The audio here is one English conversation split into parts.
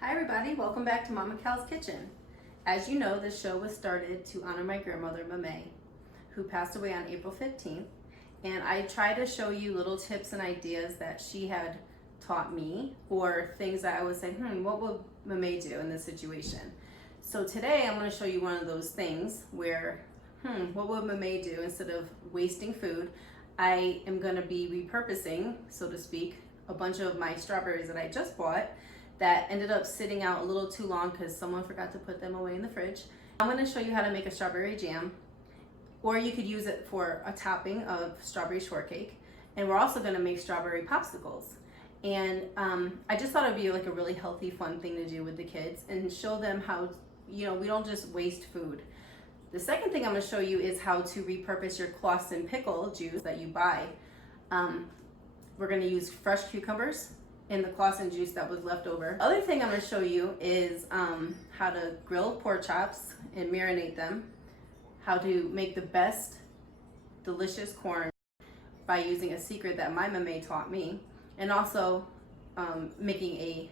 Hi everybody, welcome back to Mama Cal's Kitchen. As you know, this show was started to honor my grandmother, Mayo, who passed away on April 15th. And I try to show you little tips and ideas that she had taught me, or things that I would say, what would Mayo do in this situation? So today I'm going to show you one of those things where, what would Mayo do instead of wasting food? I am going to be repurposing, so to speak, a bunch of my strawberries that I just bought that ended up sitting out a little too long because someone forgot to put them away in the fridge. I'm going to show you how to make a strawberry jam, or you could use it for a topping of strawberry shortcake. And we're also going to make strawberry popsicles. And I just thought it'd be like a really healthy, fun thing to do with the kids and show them how, we don't just waste food. The second thing I'm going to show you is how to repurpose your Claussen Pickle juice that you buy. We're going to use fresh cucumbers in the Claussen juice that was left over. Other thing I'm going to show you is how to grill pork chops and marinate them, how to make the best delicious corn by using a secret that my mama taught me, and also making a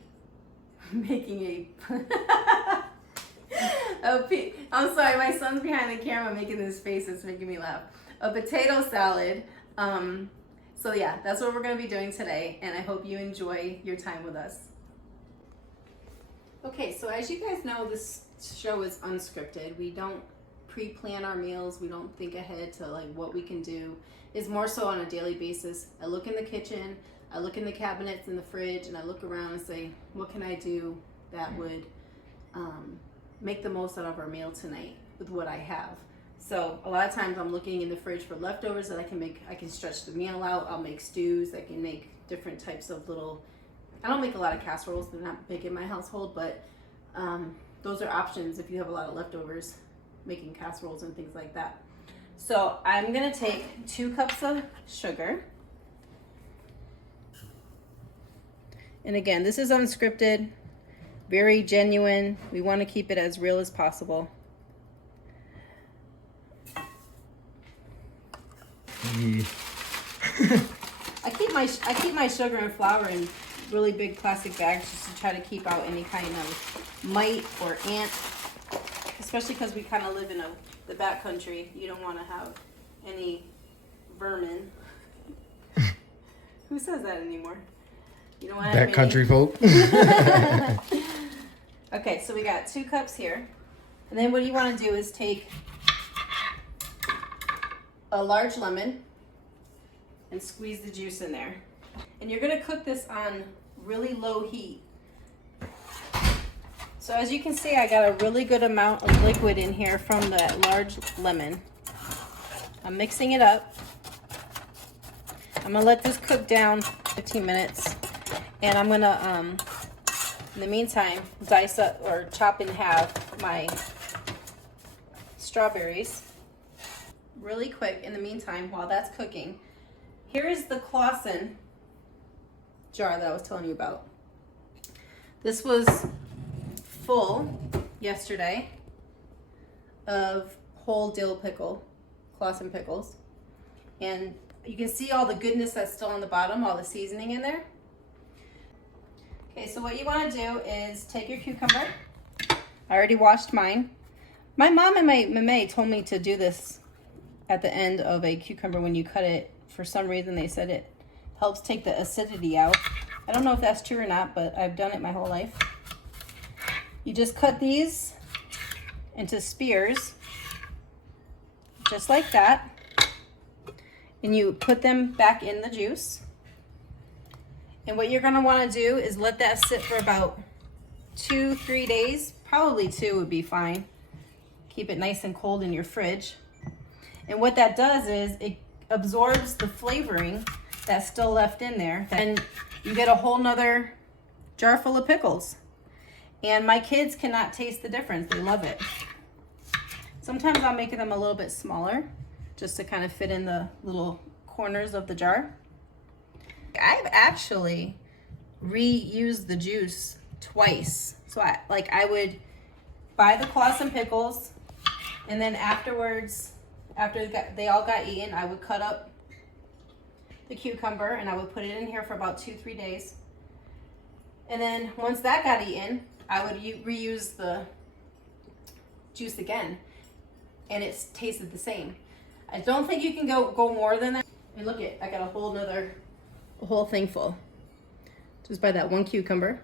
I'm sorry, my son's behind the camera making this face. It's making me laugh. A potato salad. So yeah, that's what we're going to be doing today, and I hope you enjoy your time with us. Okay, so as you guys know, this show is unscripted. We don't pre-plan our meals. We don't think ahead to like what we can do. It's more so on a daily basis. I look in the kitchen, I look in the cabinets in the fridge, and I look around and say, what can I do that would make the most out of our meal tonight with what I have. So a lot of times I'm looking in the fridge for leftovers that I can make. I can stretch the meal out. I'll make stews. I can make different types of little, I don't make a lot of casseroles. They're not big in my household, but those are options if you have a lot of leftovers, making casseroles and things like that. So I'm gonna take 2 cups of sugar. And again, this is unscripted, very genuine. We want to keep it as real as possible. I keep my sugar and flour in really big plastic bags just to try to keep out any kind of mite or ant, especially because we kind of live in the back country. You don't want to have any vermin. Who says that anymore? You don't want to have country folk. Okay, so we got 2 cups here, and then what you want to do is take a large lemon and squeeze the juice in there. And you're gonna cook this on really low heat. So as you can see, I got a really good amount of liquid in here from that large lemon. I'm mixing it up. I'm gonna let this cook down 15 minutes. And I'm gonna, in the meantime, dice up or chop in half my strawberries. Really quick in the meantime while that's cooking. Here is the Claussen jar that I was telling you about. This was full yesterday of whole dill pickle, Claussen pickles. And you can see all the goodness that's still on the bottom, all the seasoning in there. Okay, so what you want to do is take your cucumber. I already washed mine. My mom and my mama told me to do this at the end of a cucumber when you cut it. For some reason they said it helps take the acidity out. I don't know if that's true or not, but I've done it my whole life. You just cut these into spears, just like that, and you put them back in the juice. And what you're gonna wanna do is let that sit for about 2-3 days, probably 2 would be fine. Keep it nice and cold in your fridge. And what that does is it absorbs the flavoring that's still left in there. And you get a whole nother jar full of pickles. And my kids cannot taste the difference. They love it. Sometimes I'll make them a little bit smaller just to kind of fit in the little corners of the jar. I've actually reused the juice twice. So I would buy the Claussen pickles, and then afterwards, after they all got eaten, I would cut up the cucumber and I would put it in here for about 2-3 days. And then once that got eaten, I would reuse the juice again, and it's tasted the same. I don't think you can go more than that. And look I got a whole thing full. Just by that one cucumber.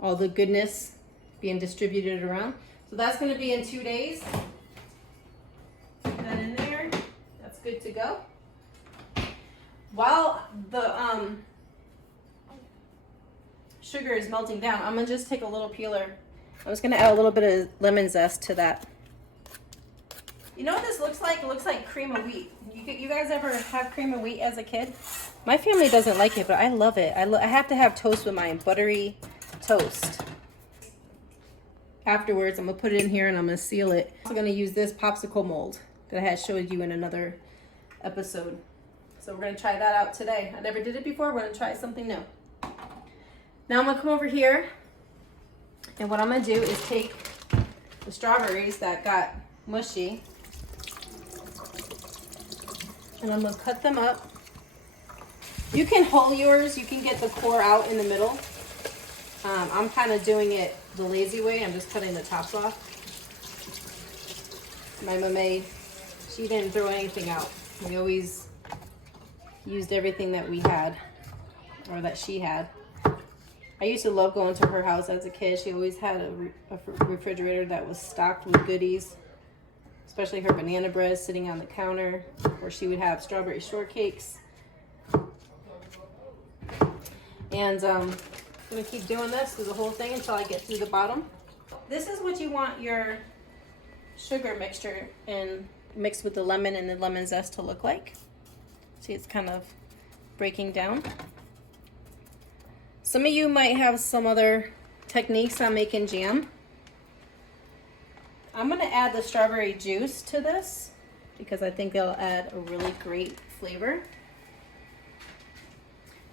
All the goodness being distributed around. So that's gonna be in 2 days. Put that in there, that's good to go. While the sugar is melting down, I'm gonna just take a little peeler. I'm just gonna add a little bit of lemon zest to that. You know what this looks like? It looks like cream of wheat. You guys ever have cream of wheat as a kid? My family doesn't like it, but I love it. I have to have toast with mine, buttery toast. Afterwards, I'm gonna put it in here and I'm gonna seal it. I'm gonna use this popsicle mold that I had showed you in another episode. So we're gonna try that out today. I never did it before, we're gonna try something new. Now I'm gonna come over here, and what I'm gonna do is take the strawberries that got mushy, and I'm gonna cut them up. You can hull yours, you can get the core out in the middle. I'm kind of doing it the lazy way. I'm just cutting the tops off. My mama, she didn't throw anything out. We always used everything that we had, or that she had. I used to love going to her house as a kid. She always had a refrigerator that was stocked with goodies, especially her banana bread sitting on the counter, or she would have strawberry shortcakes. And I'm gonna keep doing this through the whole thing until I get through the bottom. This is what you want your sugar mixture and mixed with the lemon and the lemon zest to look like. See, it's kind of breaking down. Some of you might have some other techniques on making jam. I'm gonna add the strawberry juice to this because I think they'll add a really great flavor.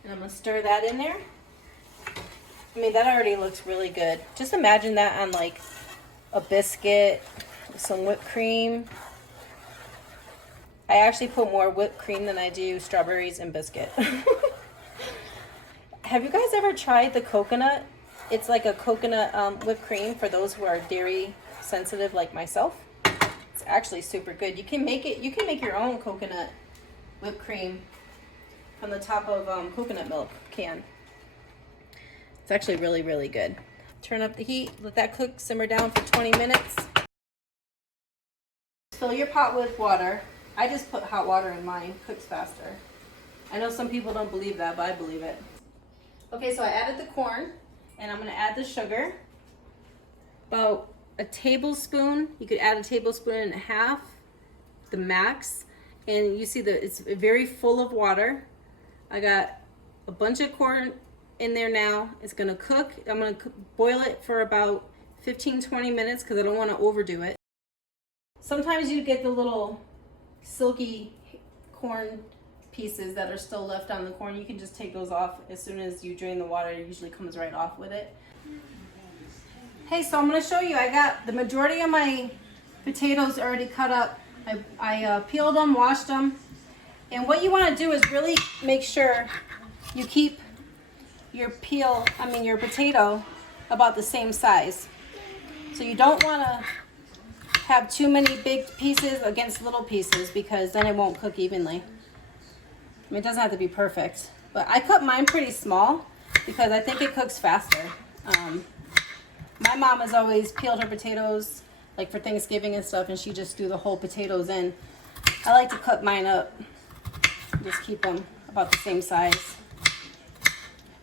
And I'm gonna stir that in there. I mean, that already looks really good. Just imagine that on like a biscuit with some whipped cream. I actually put more whipped cream than I do strawberries and biscuit. Have you guys ever tried the coconut? It's like a coconut whipped cream for those who are dairy sensitive like myself. It's actually super good. You can make your own coconut whipped cream from the top of coconut milk can. It's actually really, really good. Turn up the heat, let that cook, simmer down for 20 minutes. Fill your pot with water. I just put hot water in mine, cooks faster. I know some people don't believe that, but I believe it. Okay, so I added the corn, and I'm gonna add the sugar. About a tablespoon, you could add a tablespoon and a half, the max. And you see that it's very full of water. I got a bunch of corn in there now. It's gonna cook. I'm gonna boil it for about 15-20 minutes because I don't want to overdo it. Sometimes you get the little silky corn pieces that are still left on the corn. You can just take those off as soon as you drain the water. It usually comes right off with it. Hey, so I'm gonna show you. I got the majority of my potatoes already cut up. I peeled them, washed them. And what you want to do is really make sure you keep your your potato about the same size. So you don't want to have too many big pieces against little pieces because then it won't cook evenly. I mean, it doesn't have to be perfect, but I cut mine pretty small because I think it cooks faster. My mom has always peeled her potatoes like for Thanksgiving and stuff, and she just threw the whole potatoes in. I like to cut mine up, just keep them about the same size.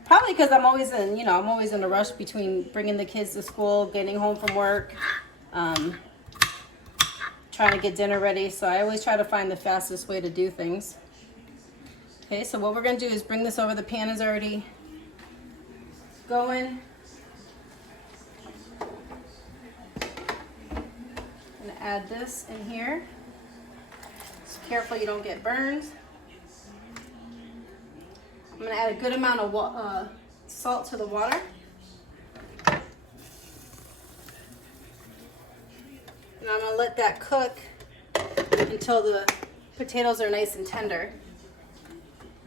Probably because I'm always in a rush between bringing the kids to school, getting home from work, trying to get dinner ready. So I always try to find the fastest way to do things. Okay, so what we're going to do is bring this over. The pan is already going. I'm going to add this in here. Just careful you don't get burned. I'm going to add a good amount of salt to the water. And I'm going to let that cook until the potatoes are nice and tender.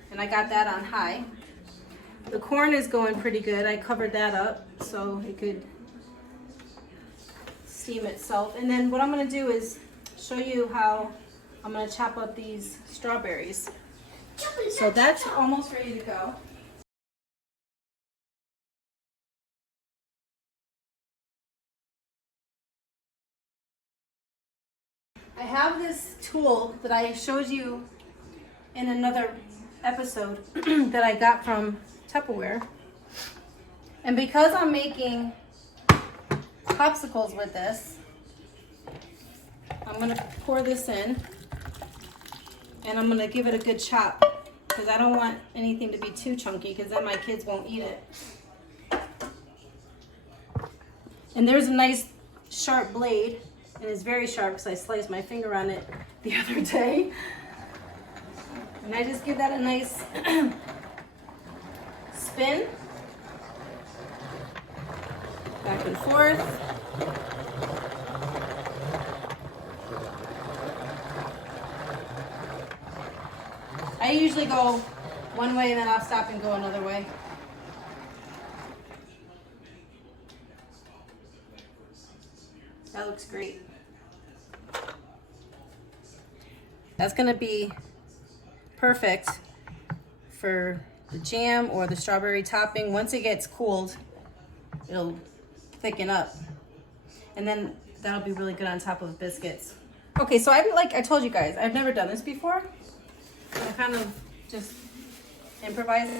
And I got that on high. The corn is going pretty good. I covered that up so it could steam itself. And then what I'm gonna do is show you how I'm gonna chop up these strawberries. So that's almost ready to go. I have this tool that I showed you in another episode that I got from Tupperware. And because I'm making popsicles with this, I'm going to pour this in and I'm going to give it a good chop because I don't want anything to be too chunky because then my kids won't eat it. And there's a nice sharp blade, and it's very sharp because I sliced my finger on it the other day. And I just give that a nice spin, back and forth. I usually go one way and then I'll stop and go another way. That looks great. That's gonna be perfect for the jam or the strawberry topping. Once it gets cooled, it'll thicken up. And then that'll be really good on top of biscuits. Okay, so I told you guys, I've never done this before. I'm kind of just improvising.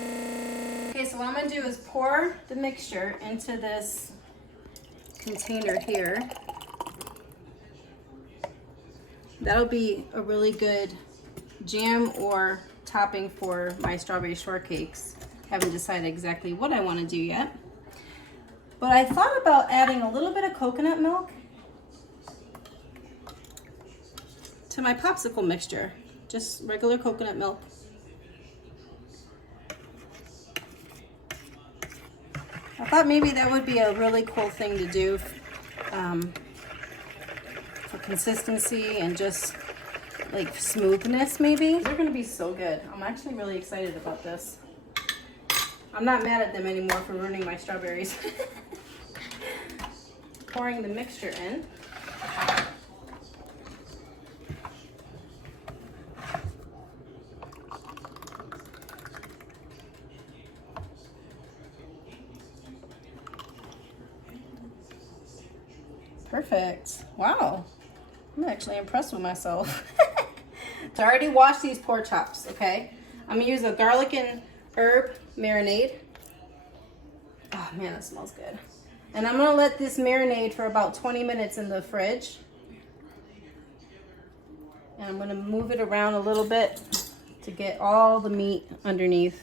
Okay, so what I'm gonna do is pour the mixture into this container here. That'll be a really good jam or topping for my strawberry shortcakes. Haven't decided exactly what I want to do yet. But I thought about adding a little bit of coconut milk to my popsicle mixture. Just regular coconut milk. I thought maybe that would be a really cool thing to do for consistency and just like smoothness maybe. They're gonna be so good. I'm actually really excited about this. I'm not mad at them anymore for ruining my strawberries. Pouring the mixture in. Perfect. Wow. I'm actually impressed with myself. So I already washed these pork chops, okay? I'm gonna use a garlic and herb marinade. Oh man, that smells good. And I'm gonna let this marinade for about 20 minutes in the fridge. And I'm gonna move it around a little bit to get all the meat underneath.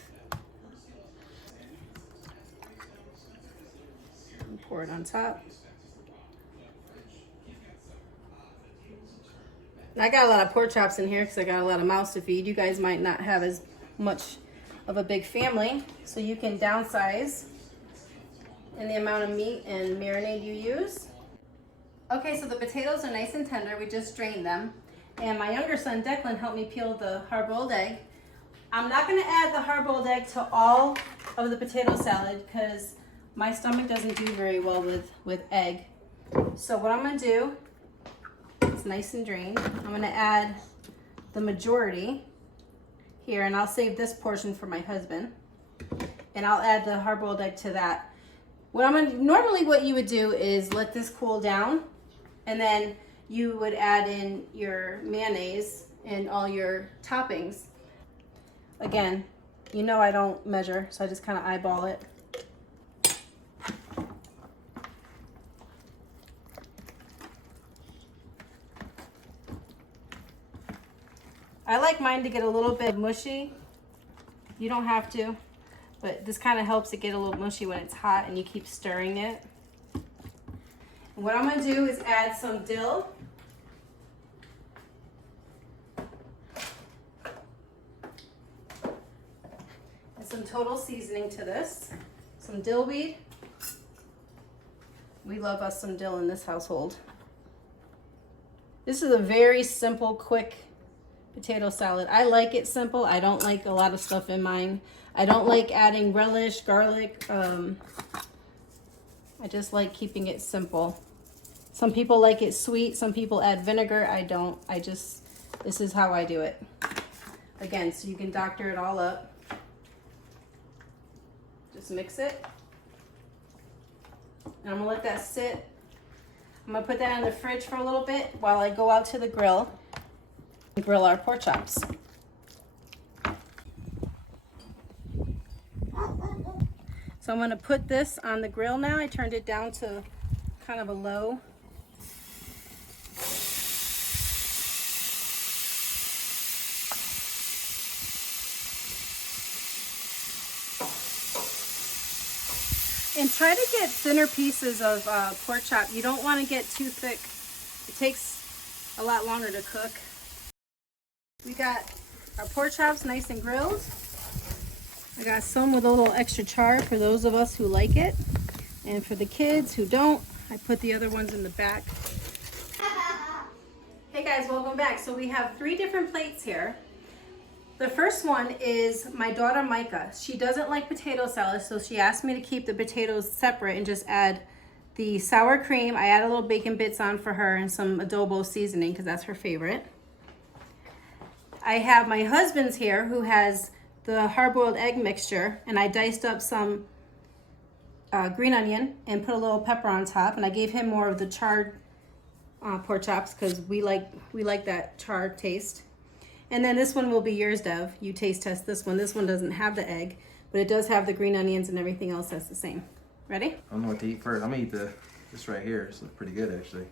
And pour it on top. I got a lot of pork chops in here because I got a lot of mouths to feed. You guys might not have as much of a big family, so you can downsize in the amount of meat and marinade you use. Okay, so the potatoes are nice and tender. We just drained them. And my younger son, Declan, helped me peel the hard-boiled egg. I'm not gonna add the hard-boiled egg to all of the potato salad because my stomach doesn't do very well with egg. So what I'm gonna do, it's nice and drained. I'm gonna add the majority here, and I'll save this portion for my husband. And I'll add the hard-boiled egg to that. Normally what you would do is let this cool down, and then you would add in your mayonnaise and all your toppings. Again, you know I don't measure, so I just kind of eyeball it. I like mine to get a little bit mushy. You don't have to, but this kind of helps it get a little mushy when it's hot and you keep stirring it. And what I'm gonna do is add some dill. And some total seasoning to this. Some dill weed. We love us some dill in this household. This is a very simple, quick potato salad. I like it simple. I don't like a lot of stuff in mine. I don't like adding relish, garlic. I just like keeping it simple. Some people like it sweet. Some people add vinegar. I don't. This is how I do it. Again, so you can doctor it all up. Just mix it. And I'm gonna let that sit. I'm gonna put that in the fridge for a little bit while I go out to the grill and grill our pork chops. So I'm gonna put this on the grill now. I turned it down to kind of a low. And try to get thinner pieces of pork chop. You don't want to get too thick. It takes a lot longer to cook. We got our pork chops nice and grilled. I got some with a little extra char for those of us who like it. And for the kids who don't, I put the other ones in the back. Hey guys, welcome back. So we have 3 different plates here. The first one is my daughter Mykie. She doesn't like potato salad, so she asked me to keep the potatoes separate and just add the sour cream. I add a little bacon bits on for her and some adobo seasoning because that's her favorite. I have my husband's here who has the hard-boiled egg mixture, and I diced up some green onion and put a little pepper on top, and I gave him more of the charred pork chops because we like that charred taste. And then this one will be yours, Dev. You taste test this one. This one doesn't have the egg, but it does have the green onions and everything else that's the same. Ready? I don't know what to eat first. I'm gonna eat this right here. This looks pretty good, actually.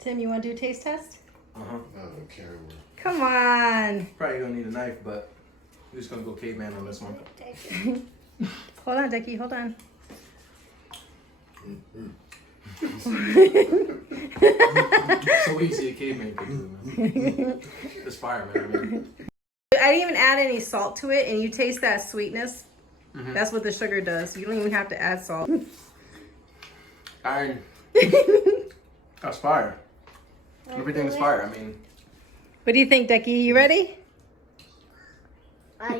Tim, you want to do a taste test? Uh-huh. I don't care. Come on. Probably gonna need a knife, but we're just gonna go caveman on this one. Hold on, Dickie. Hold on. So easy a caveman could do, man. It's fire, man. I mean, I didn't even add any salt to it, and you taste that sweetness. That's what the sugar does. You don't even have to add salt. iron. That's fire. Everything is fire. I mean. What do you think, Dickie? You ready?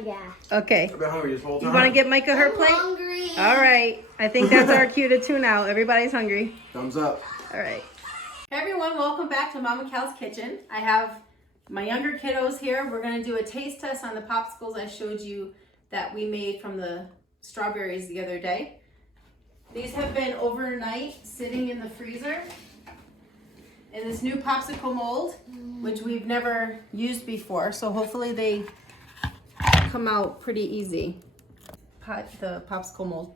Yeah. Okay. I've been hungry this whole time. You want to get Mykie her plate? Hungry. All right. I think that's our cue to tune out. Everybody's hungry. Thumbs up. All right. Hey everyone, welcome back to Mama Cal's Kitchen. I have my younger kiddos here. We're going to do a taste test on the popsicles I showed you that we made from the strawberries the other day. These have been overnight sitting in the freezer in this new popsicle mold, which we've never used before. So hopefully they come out pretty easy. The popsicle mold.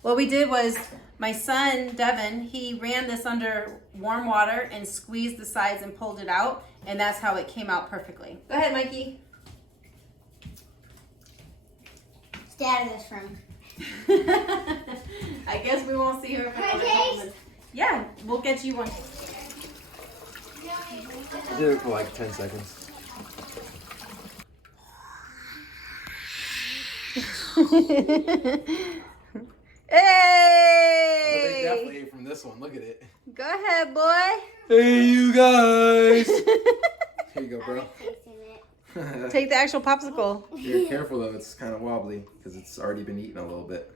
What we did was my son Devin, he ran this under warm water and squeezed the sides and pulled it out, and that's how it came out perfectly. Go ahead, Mykie. Stay out of this room. I guess we won't see her for another couple minutes. Yeah, we'll get you one. I did it for like 10 seconds. Hey! Well, they definitely ate from this one. Look at it. Go ahead, boy. Hey, you guys. Here you go, bro. Take the actual popsicle. You're careful though. It's kind of wobbly because it's already been eaten a little bit.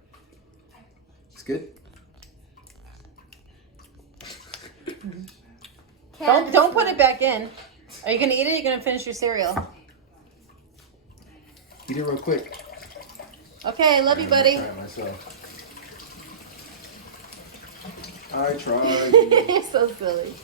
It's good. Don't put it back in. Are you gonna eat it? Or are you gonna finish your cereal? Eat it real quick. Okay, love you, buddy. I'm gonna try it myself. I tried. You're so silly.